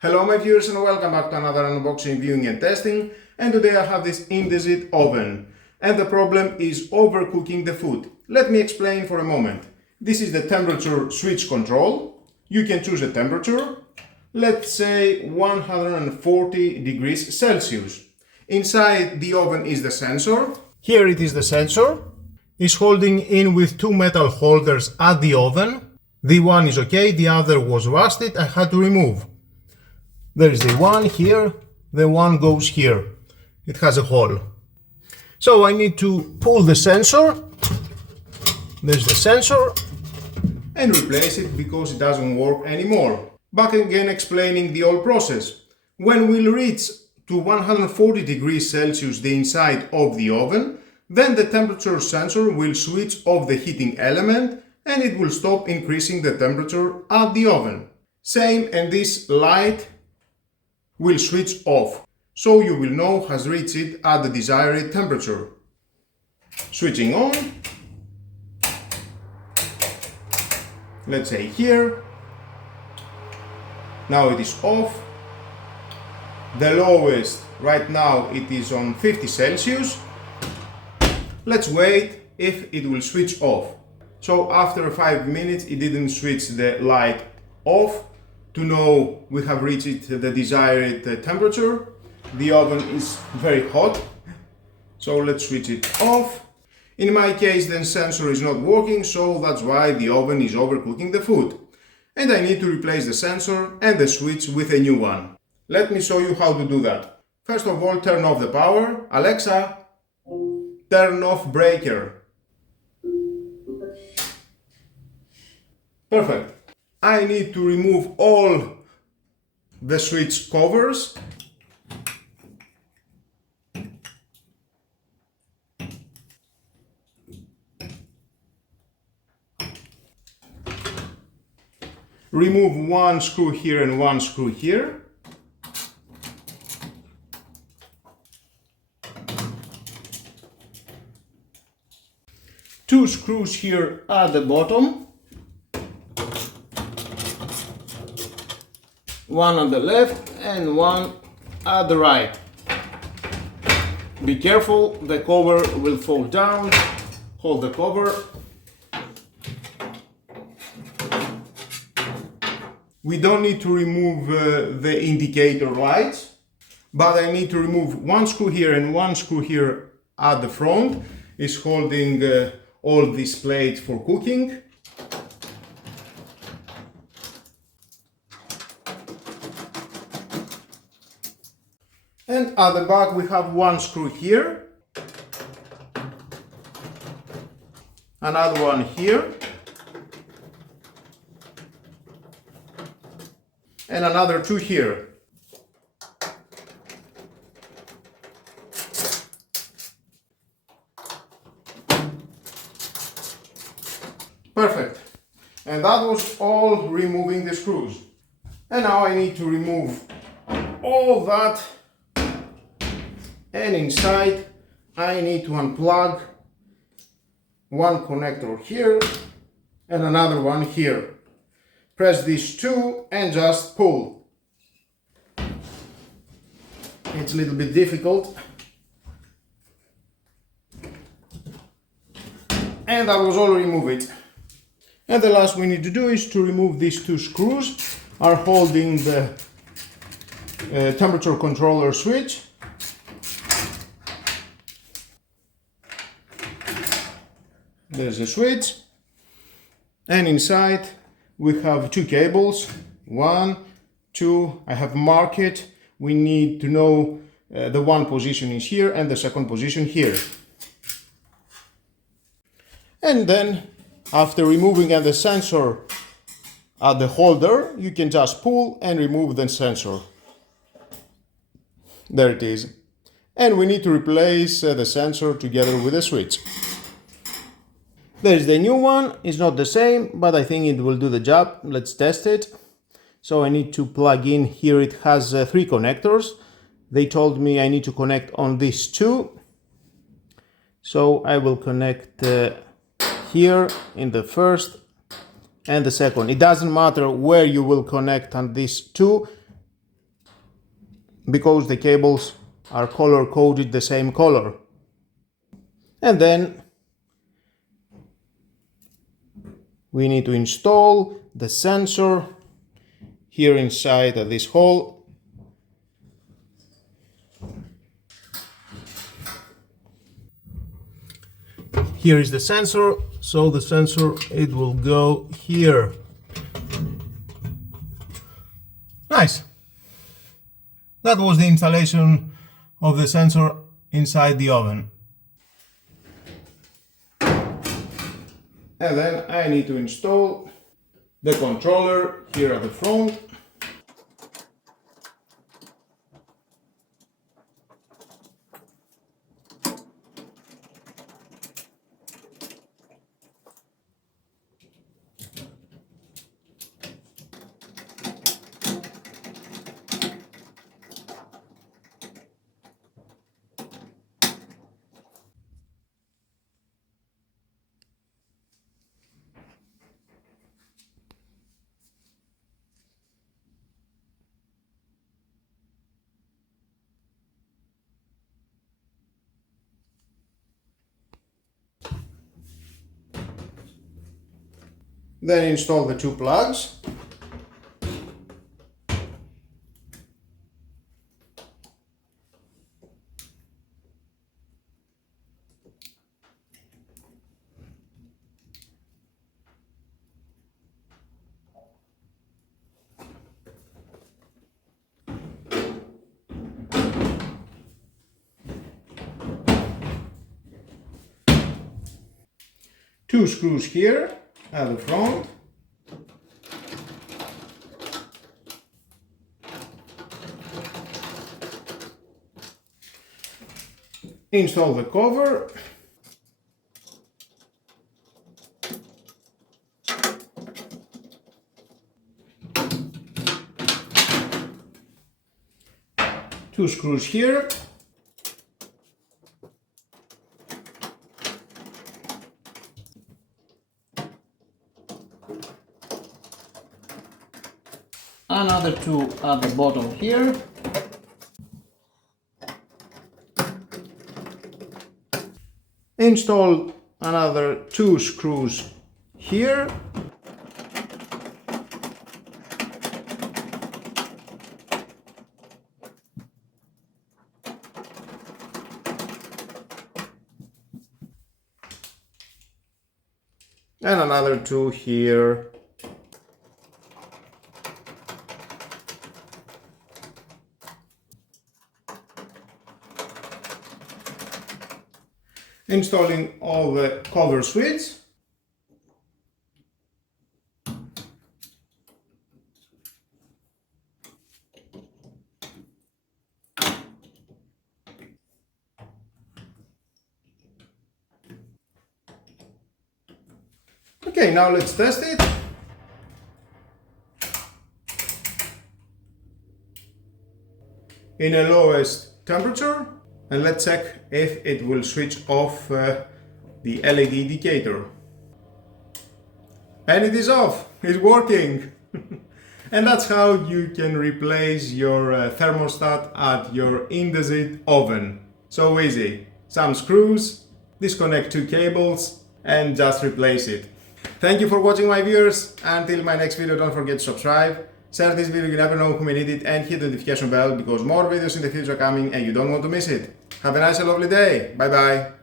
Hello my viewers and welcome back to another unboxing, viewing and testing, and today I have this Indesit oven and the problem is overcooking the food. Let me explain for a moment. This is the temperature switch control. You can choose a temperature, let's say 140 degrees Celsius. Inside the oven is the sensor. Here it is the sensor. It's holding in with two metal holders at the oven. The one is okay, the other was rusted, I had to remove. There is the one here, the one goes here. It has a hole. So I need to pull the sensor. There's the sensor. And replace it because it doesn't work anymore. Back again explaining the whole process. When we'll reach to 140 degrees Celsius the inside of the oven, then the temperature sensor will switch off the heating element and it will stop increasing the temperature at the oven. Same, and this light will switch off, so you will know has reached it at the desired temperature. Switching on, let's say here, now it is off. The lowest right now it is on 50 Celsius. Let's wait if it will switch off. So after 5 minutes it didn't switch the light off. To know we have reached the desired temperature. The oven is very hot, so let's switch it off. In my case the sensor is not working, so that's why the oven is overcooking the food. And I need to replace the sensor and the switch with a new one. Let me show you how to do that. First of all, turn off the power. Alexa, turn off breaker. Perfect. I need to remove all the switch covers. Remove one screw here and one screw here. Two screws here at the bottom. One on the left and one at the right. Be careful, the cover will fall down. Hold the cover. We don't need to remove the indicator lights, but I need to remove one screw here and one screw here at the front. It's holding all these plates for cooking. And at the back we have one screw here, another one here, and another two here. Perfect. And that was all removing the screws. And now I need to remove all that. And inside I need to unplug one connector here and another one here. Press these two and just pull. It's a little bit difficult. And I will also remove it. And the last we need to do is to remove these two screws are holding the temperature controller switch. There's a switch, and inside we have two cables, 1, 2, I have marked it. We need to know the one position is here and the second position here. And then after removing the sensor at the holder, you can just pull and remove the sensor. There it is. And we need to replace the sensor together with the switch. There's the new one. It's not the same, but I think it will do the job. Let's test it. So I need to plug in here. It has 3 connectors. They told me I need to connect on these 2. So I will connect here in the first and the second. It doesn't matter where you will connect on these 2. because the cables are color coded the same color. And then we need to install the sensor here inside this hole. Here is the sensor, so the sensor, it will go here. Nice. That was the installation of the sensor inside the oven. And then I need to install the controller here at the front. Then install the two plugs. Two screws here at the front. Install the cover. Two screws here. Another two at the bottom here. Install another two screws here. And another two here. Installing all the cover switches. Okay, now let's test it. In a lowest temperature. And let's check if it will switch off the LED indicator. And it is off, it's working. And that's how you can replace your thermostat at your Indesit oven. So easy. Some screws, disconnect two cables and just replace it. Thank you for watching, my viewers. Until my next video, don't forget to subscribe. Share this video, you never know who may need it, and hit the notification bell because more videos in the future are coming and you don't want to miss it. Have a nice and lovely day. Bye bye.